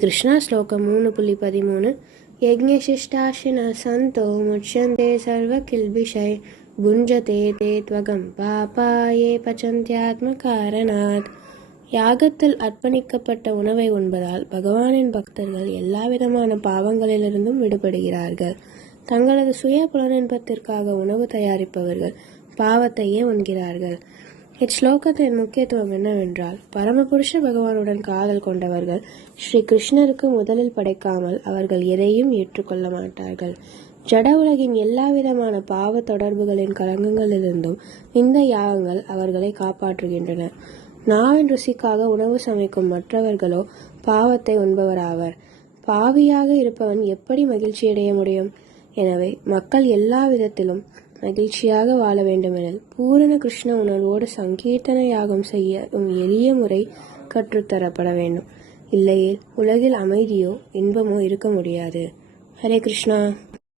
கிருஷ்ணா ஸ்லோகம் 3.13 யஜ்ஞசிஷ்டாசின சந்தோ முச்யந்தே சர்வ கில்பிஷை புஞ்சதே தே த்வகம் பாபாயே பச்சந்தியாத்ம காரணாத். யாகத்தில் அர்ப்பணிக்கப்பட்ட உணவை உண்பதால் பகவானின் பக்தர்கள் எல்லாவிதமான பாவங்களிலிருந்தும் விடுபடுகிறார்கள். தங்களது சுய புலனின்பத்திற்காக உணவு தயாரிப்பவர்கள் பாவத்தையே உண்கிறார்கள். இச்லோகத்தின் முக்கியத்துவம் என்னவென்றால், பரமபுருஷ பகவானுடன் காதல் கொண்டவர்கள் ஸ்ரீ கிருஷ்ணருக்கு முதலில் படைக்காமல் அவர்கள் எதையும் ஏற்றுக்கொள்ள மாட்டார்கள். ஜட உலகின் எல்லாவிதமான பாவ தொடர்புகளின் கலங்கங்களிலிருந்தும் இந்த யாகங்கள் அவர்களை காப்பாற்றுகின்றன. நாவின் ருசிக்காக உணவு சமைக்கும் மற்றவர்களோ பாவத்தை உண்பவராவர். பாவியாக இருப்பவன் எப்படி மகிழ்ச்சியடைய முடியும்? எனவே மக்கள் எல்லா விதத்திலும் மகிழ்ச்சியாக வாழ வேண்டுமெனில் பூரண கிருஷ்ண உணர்வோடு சங்கீர்த்தன யாகம் செய்யும் எளிய முறை கற்றுத்தரப்பட வேண்டும். இல்லையேல் உலகில் அமைதியோ இன்பமோ இருக்க முடியாது. ஹரே கிருஷ்ணா.